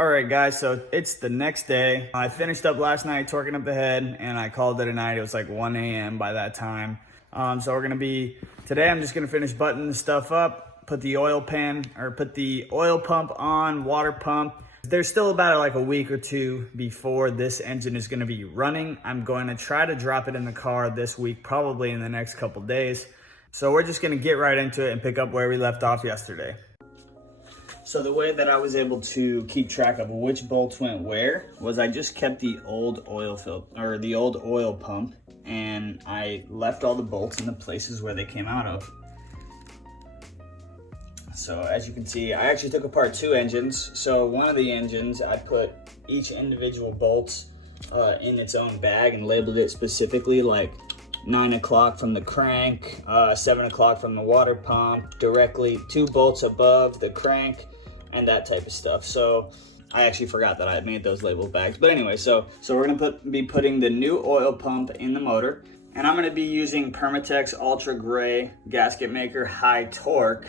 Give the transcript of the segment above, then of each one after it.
All right, guys, so it's the next day. I finished up last night torquing up the head, and I called it a night. It was like 1 a.m. by that time. So today I'm just gonna finish buttoning the stuff up, put the oil pump on, water pump. There's still about like a week or two before this engine is gonna be running. I'm going to try to drop it in the car this week, probably in the next couple days. So we're just gonna get right into it and pick up where we left off yesterday. So the way that I was able to keep track of which bolts went where was I just kept the old oil pump, and I left all the bolts in the places where they came out of. So as you can see, I actually took apart two engines. So one of the engines, I put each individual bolts in its own bag and labeled it specifically, like 9 o'clock from the crank, 7 o'clock from the water pump, directly 2 bolts above the crank, and that type of stuff. So I actually forgot that I had made those label bags. But anyway, so we're gonna be putting the new oil pump in the motor, and I'm gonna be using Permatex Ultra Gray gasket maker high torque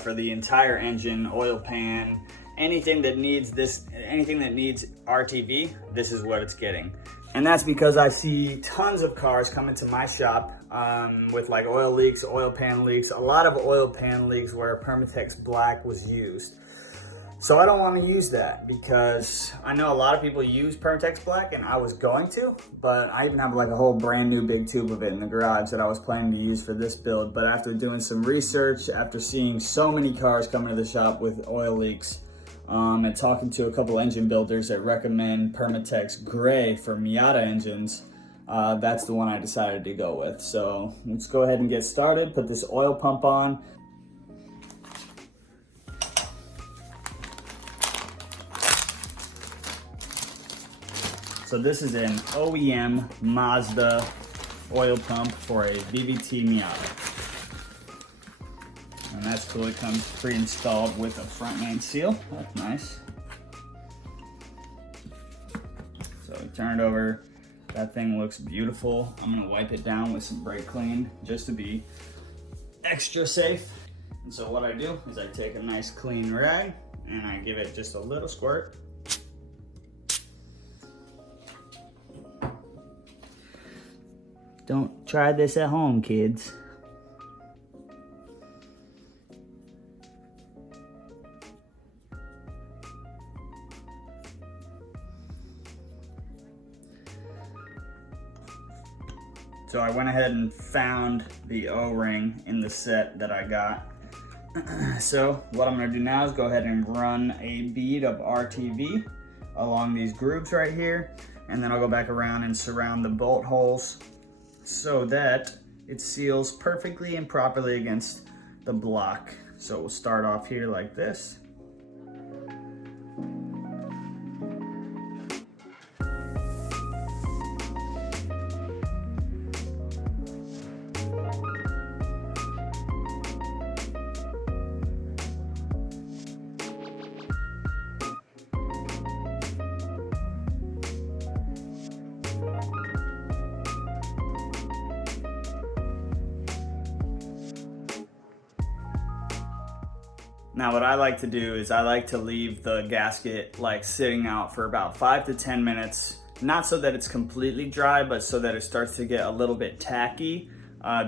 for the entire engine, oil pan, anything that needs RTV, this is what it's getting. And that's because I see tons of cars come into my shop with like oil leaks, oil pan leaks, a lot of oil pan leaks where Permatex Black was used. So I don't want to use that because I know a lot of people use Permatex Black, and I was going to, but I even have like a whole brand new big tube of it in the garage that I was planning to use for this build. But after doing some research, after seeing so many cars come into the shop with oil leaks, and talking to a couple engine builders that recommend Permatex Gray for Miata engines, that's the one I decided to go with. So let's go ahead and get started, put this oil pump on. So this is an OEM Mazda oil pump for a VVT Miata. And that's cool, it comes pre-installed with a front main seal. That's nice. So turn it over. That thing looks beautiful. I'm gonna wipe it down with some brake clean just to be extra safe. And so what I do is I take a nice clean rag and I give it just a little squirt. Don't try this at home, kids. So I went ahead and found the O-ring in the set that I got. So what I'm gonna do now is go ahead and run a bead of RTV along these grooves right here, and then I'll go back around and surround the bolt holes so that it seals perfectly and properly against the block. So we'll start off here like this. Now what I like to do is I like to leave the gasket like sitting out for about 5 to 10 minutes, not so that it's completely dry, but so that it starts to get a little bit tacky,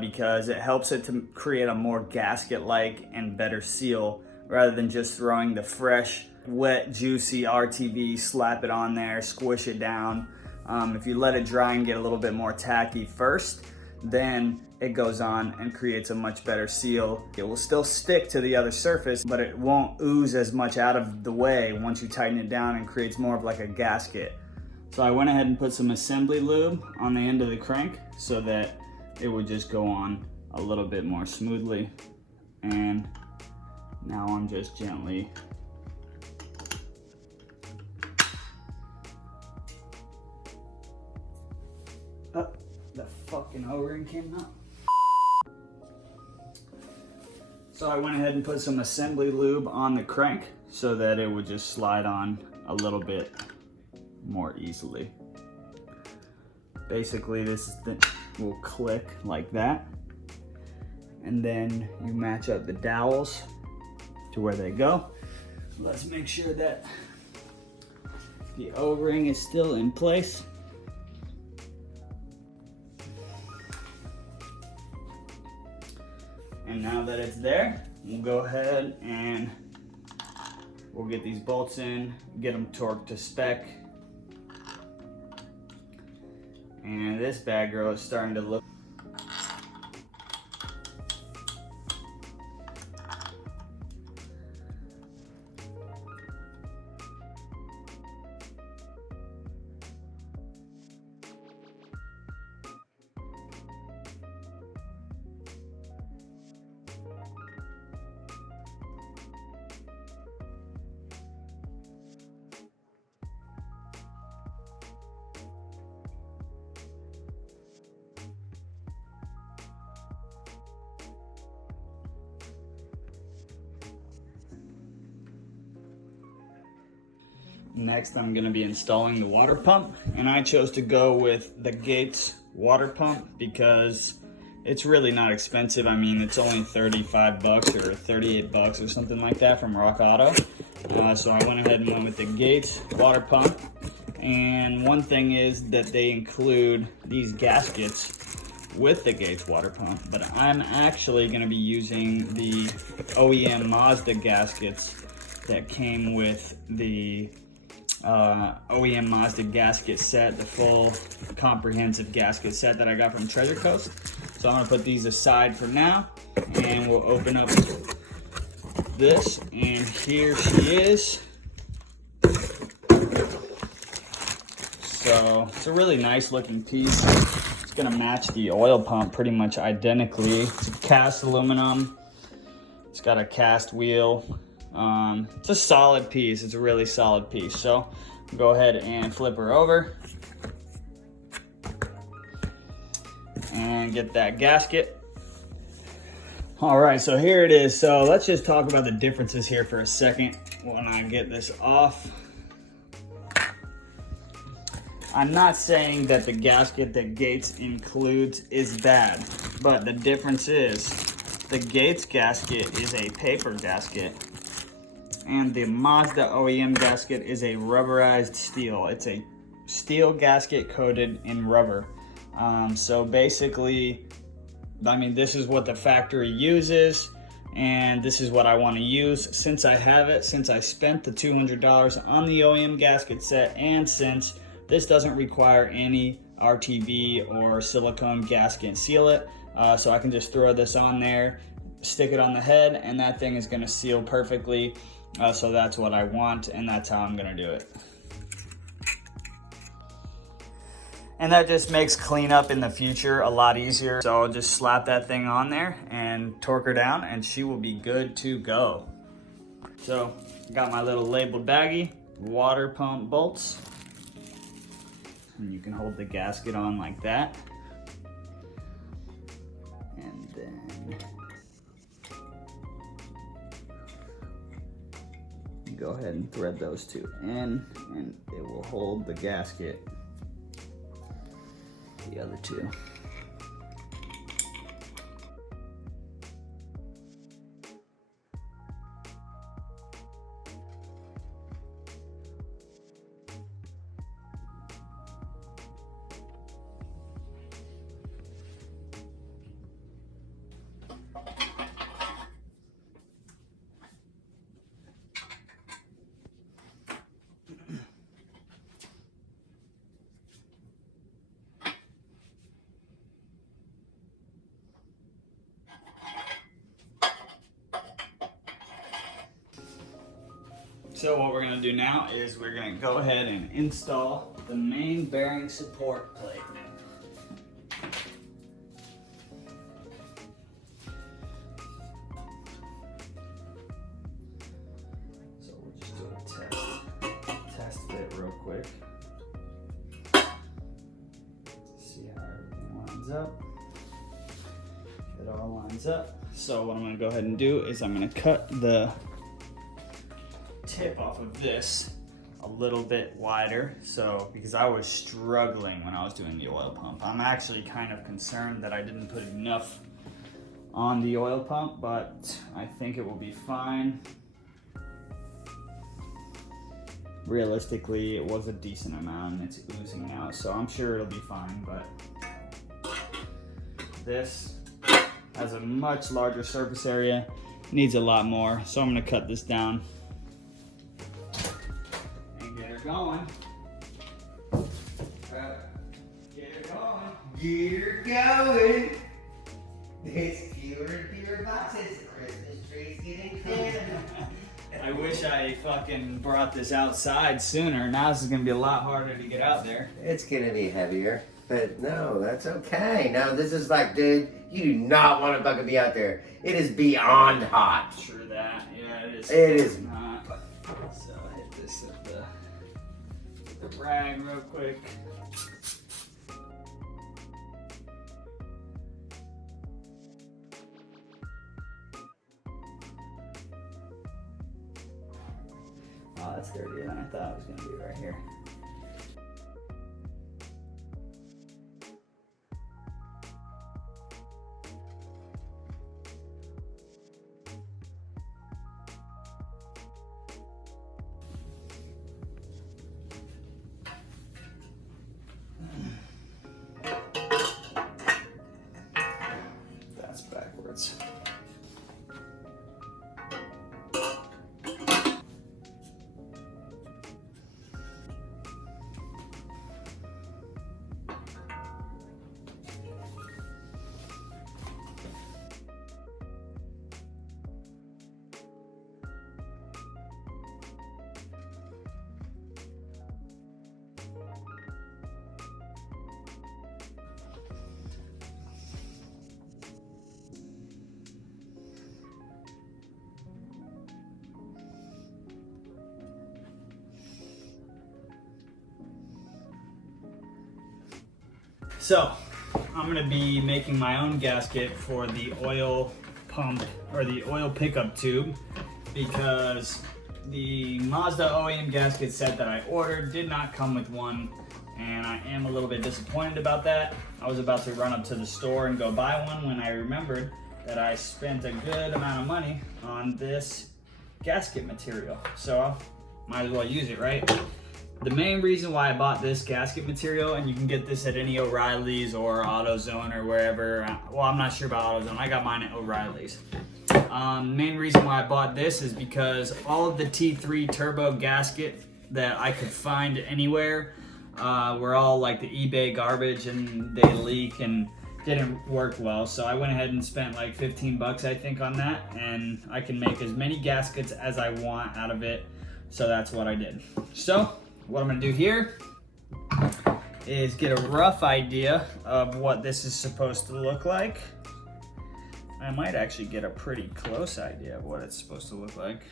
because it helps it to create a more gasket-like and better seal rather than just throwing the fresh, wet, juicy RTV, slap it on there, squish it down. If you let it dry and get a little bit more tacky first, then it goes on and creates a much better seal. It will still stick to the other surface, but it won't ooze as much out of the way once you tighten it down, and creates more of like a gasket. So I went ahead and put some assembly lube on the end of the crank so that it would just go on a little bit more smoothly. And now I'm just gently the fucking O-ring came out. So I went ahead and put some assembly lube on the crank so that it would just slide on a little bit more easily. Basically this will click like that, and then you match up the dowels to where they go. Let's make sure that The O-ring is still in place. And now that it's there, we'll go ahead and we'll get these bolts in, get them torqued to spec. And this bad girl is starting to look. Next, I'm gonna be installing the water pump, and I chose to go with the Gates water pump because it's really not expensive. I mean, it's only 35 bucks or 38 bucks or something like that from Rock Auto. So I went ahead and went with the Gates water pump. And one thing is that they include these gaskets with the Gates water pump, but I'm actually gonna be using the OEM Mazda gaskets that came with the OEM Mazda gasket set, the full comprehensive gasket set that I got from Treasure Coast. So I'm gonna put these aside for now, and we'll open up this, and here she is. So it's a really nice looking piece. It's gonna match the oil pump pretty much identically. It's a cast aluminum. It's got a cast wheel. It's a solid piece. It's a really solid piece. So go ahead and flip her over and get that gasket. All right, so here it is. So let's just talk about the differences here for a second when I get this off. I'm not saying that the gasket that Gates includes is bad, but the difference is the Gates gasket is a paper gasket, and the Mazda OEM gasket is a rubberized steel. It's a steel gasket coated in rubber. So basically, I mean, this is what the factory uses, and this is what I want to use. Since I have it, since I spent the $200 on the OEM gasket set, and since this doesn't require any RTV or silicone gasket seal it, so I can just throw this on there, stick it on the head, and that thing is going to seal perfectly. So that's what I want, and that's how I'm gonna do it. And that just makes cleanup in the future a lot easier. So I'll just slap that thing on there and torque her down, and she will be good to go. So got my little labeled baggie, water pump bolts, and you can hold the gasket on like that. And then go ahead and thread those two in, and it will hold the gasket, the other two. So what we're gonna do now is we're gonna go ahead and install the main bearing support plate. So we'll just do a test fit real quick. See how everything lines up. It all lines up. So what I'm gonna go ahead and do is I'm gonna cut the tip off of this a little bit wider, so because I was struggling when I was doing the oil pump. I'm actually kind of concerned that I didn't put enough on the oil pump, but I think it will be fine. realistically it was a decent amount and it's oozing now, so I'm sure it'll be fine. But this has a much larger surface area, needs a lot more, so I'm gonna cut this down and get her going. Get her going. Get her going. There's fewer and fewer boxes. The Christmas tree's getting thin. I wish I fucking brought this outside sooner. Now this is gonna be a lot harder to get out there. It's gonna be heavier, but no, that's okay. No, this is like, dude, you do not want to fucking be out there. It is beyond hot. True that. Yeah, it is. It is not. So I hit this with the rag real quick. Oh, that's dirtier than I thought it was going to be right here. That's backwards. So, I'm gonna be making my own gasket for the oil pump, or the oil pickup tube, because the Mazda OEM gasket set that I ordered did not come with one, and I am a little bit disappointed about that. I was about to run up to the store and go buy one when I remembered that I spent a good amount of money on this gasket material, so might as well use it, right? The main reason why I bought this gasket material, and you can get this at any O'Reilly's or AutoZone or wherever, well, I'm not sure about AutoZone, I got mine at O'Reilly's. Main reason why I bought this is because all of the T3 turbo gasket that I could find anywhere were all like the eBay garbage, and they leak and didn't work well. So I went ahead and spent like 15 bucks I think on that, and I can make as many gaskets as I want out of it. So that's what I did. So what I'm gonna do here is get a rough idea of what this is supposed to look like. I might actually get a pretty close idea of what it's supposed to look like.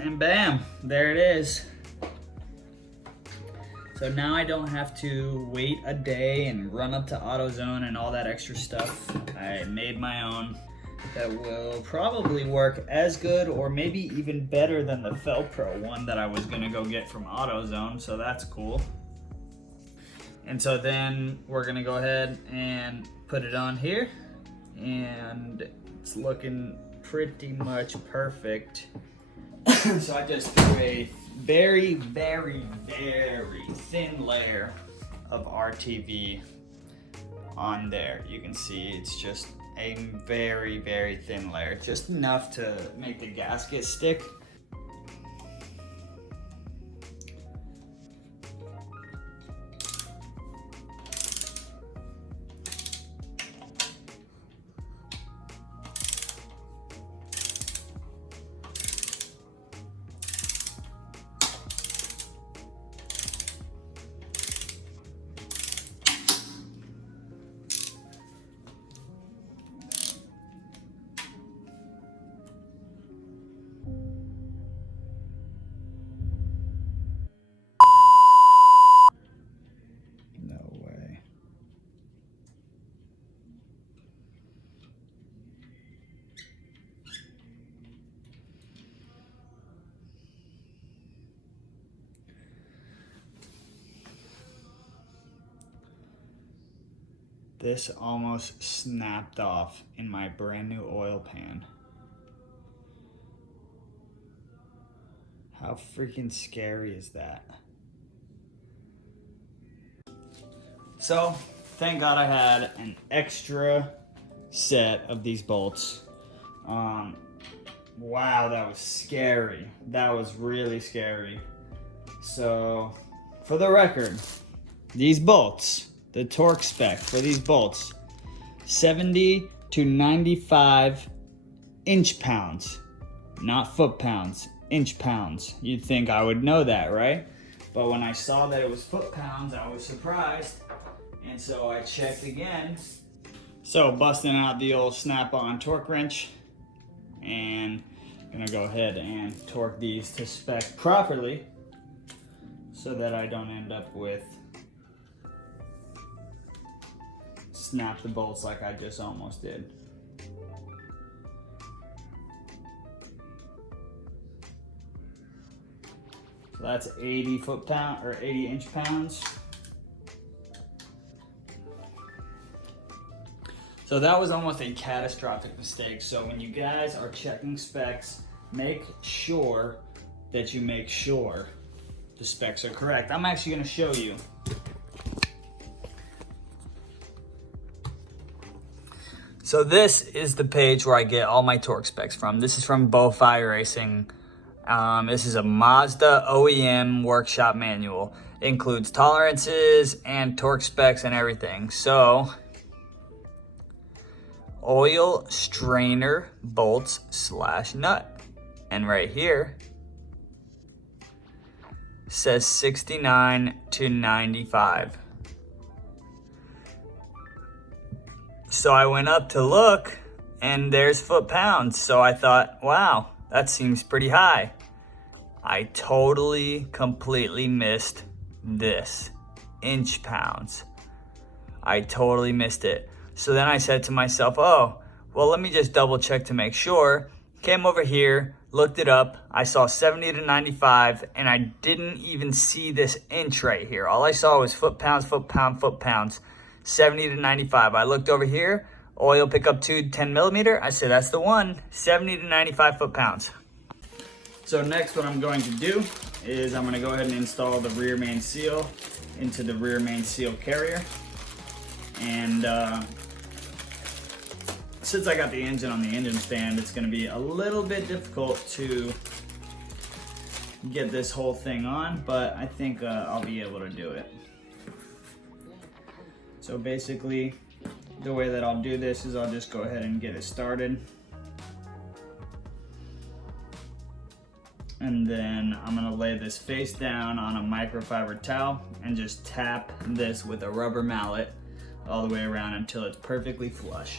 And bam, there it is. So now I don't have to wait a day and run up to AutoZone and all that extra stuff. I made my own that will probably work as good or maybe even better than the Felpro one that I was gonna go get from AutoZone, so that's cool. And so then we're gonna go ahead and put it on here, and it's looking pretty much perfect. So I just threw a very, very, very thin layer of RTV on there. You can see it's just a very, very thin layer, just enough to make the gasket stick. This almost snapped off in my brand new oil pan. How freaking scary is that? So, thank God I had an extra set of these bolts. Wow, that was scary. That was really scary. So, for the record, these bolts, the torque spec for these bolts, 70 to 95 inch-pounds, not foot-pounds, inch-pounds. You'd think I would know that, right? But when I saw that it was foot-pounds, I was surprised. And so I checked again. So busting out the old snap-on torque wrench, and I'm gonna go ahead and torque these to spec properly so that I don't end up with snap the bolts like I just almost did. So that's 80 foot-pound or 80 inch-pounds. So that was almost a catastrophic mistake. So when you guys are checking specs, make sure that you make sure the specs are correct. I'm actually gonna show you. So this is the page where I get all my torque specs from. This is from Bowfire Racing. This is a Mazda OEM workshop manual. It includes tolerances and torque specs and everything. So, oil strainer bolts / nut. And right here says 69 to 95. So I went up to look and there's foot-pounds. So I thought, wow, that seems pretty high. I totally, completely missed this. Inch-pounds. I totally missed it. So then I said to myself, oh, well, let me just double check to make sure. Came over here, looked it up. I saw 70 to 95, and I didn't even see this inch right here. All I saw was foot-pounds, foot-pound, foot-pounds, 70 to 95. I looked over here, oil pickup tube 10 millimeter. I said, that's the one, 70 to 95 foot-pounds. So next what I'm going to do is I'm gonna go ahead and install the rear main seal into the rear main seal carrier. And since I got the engine on the engine stand, it's gonna be a little bit difficult to get this whole thing on, but I think I'll be able to do it. So basically, the way that I'll do this is I'll just go ahead and get it started. And then I'm gonna lay this face down on a microfiber towel and just tap this with a rubber mallet all the way around until it's perfectly flush.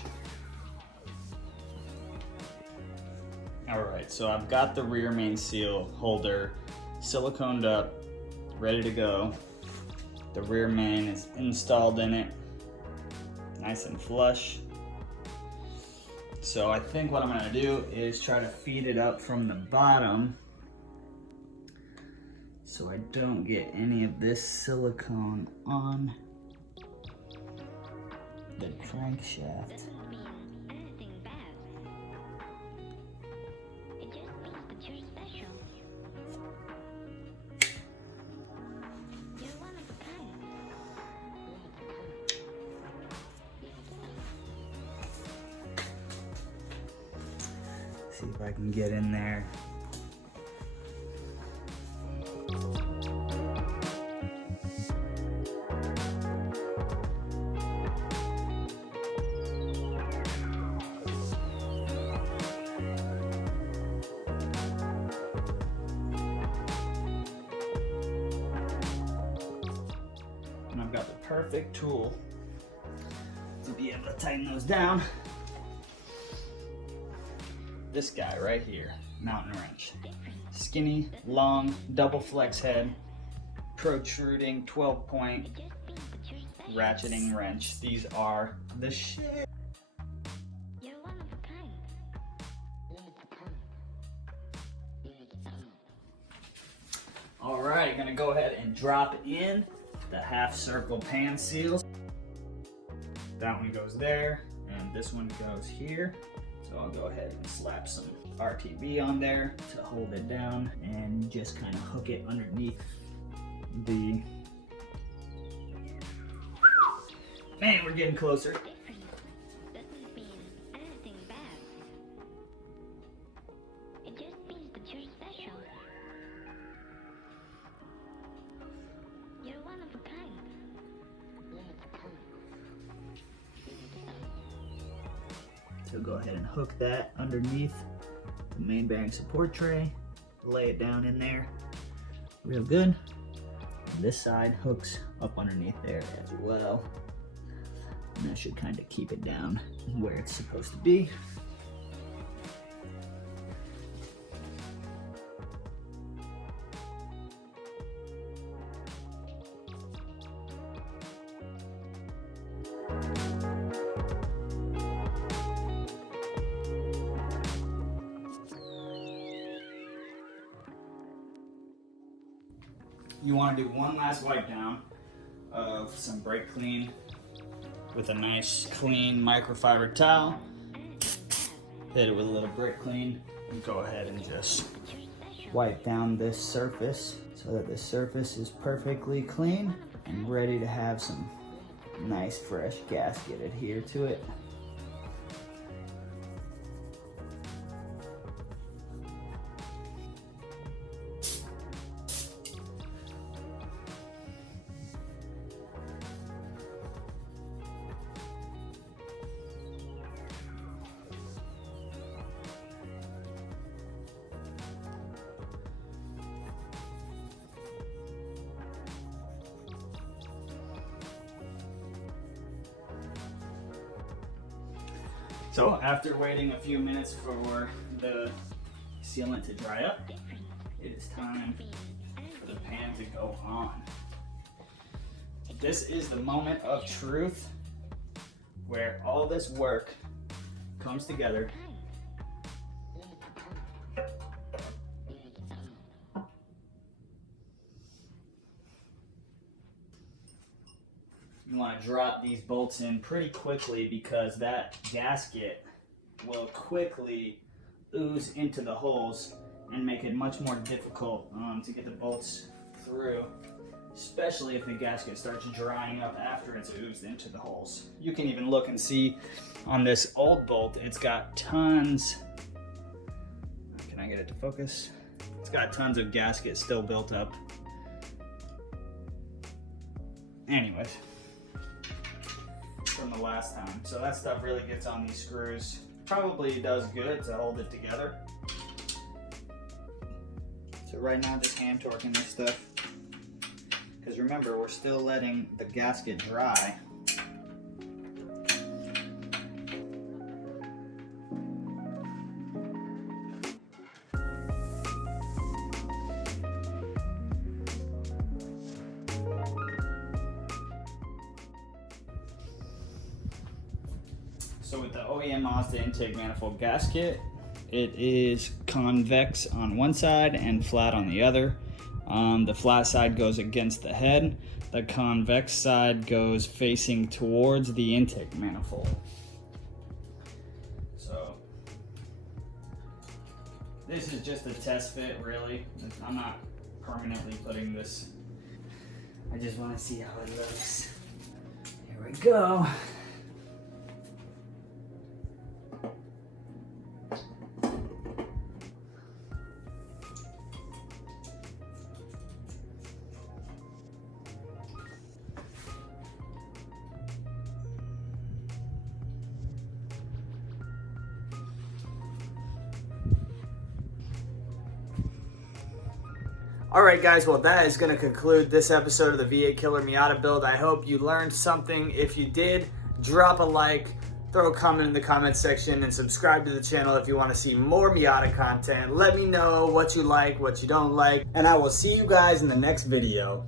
All right, so I've got the rear main seal holder siliconed up, ready to go. The rear main is installed in it, nice and flush. So I think what I'm gonna do is try to feed it up from the bottom so I don't get any of this silicone on the crankshaft. See if I can get in there. And I've got the perfect tool to be able to tighten those down. This guy right here, mountain wrench. Skinny, long, double flex head, protruding 12-point ratcheting wrench. These are the shit. All right, gonna go ahead and drop in the half circle pan seals. that one goes there, and this one goes here. So I'll go ahead and slap some RTV on there to hold it down and just kind of hook it underneath the... Man, we're getting closer. Doesn't mean anything bad. It just means that you're special. You're one of a kind. So go ahead and hook that underneath the main bearing support tray. Lay it down in there real good. And this side hooks up underneath there as well. And that should kind of keep it down where it's supposed to be. You want to do one last wipe down of some brake clean with a nice clean microfiber towel. Hit it with a little brake clean and go ahead and just wipe down this surface so that the surface is perfectly clean and ready to have some nice fresh gasket adhere to it. So after waiting a few minutes for the sealant to dry up, it is time for the pan to go on. This is the moment of truth where all this work comes together. You want to drop these bolts in pretty quickly because that gasket will quickly ooze into the holes and make it much more difficult to get the bolts through, especially if the gasket starts drying up after it's oozed into the holes. You can even look and see on this old bolt, it's got tons, can I get it to focus? It's got tons of gasket still built up. Anyways, from the last time. So that stuff really gets on these screws. Probably does good to hold it together. So right now just hand torquing this stuff. Because remember, we're still letting the gasket dry. So with the OEM Mazda intake manifold gasket, it is convex on one side and flat on the other. The flat side goes against the head. The convex side goes facing towards the intake manifold. So this is just a test fit, really. I'm not permanently putting this. I just want to see how it looks. Here we go. Alright guys, well that is going to conclude this episode of the V8 Killer Miata build. I hope you learned something. If you did, drop a like, throw a comment in the comment section, and subscribe to the channel if you want to see more Miata content. Let me know what you like, what you don't like, and I will see you guys in the next video.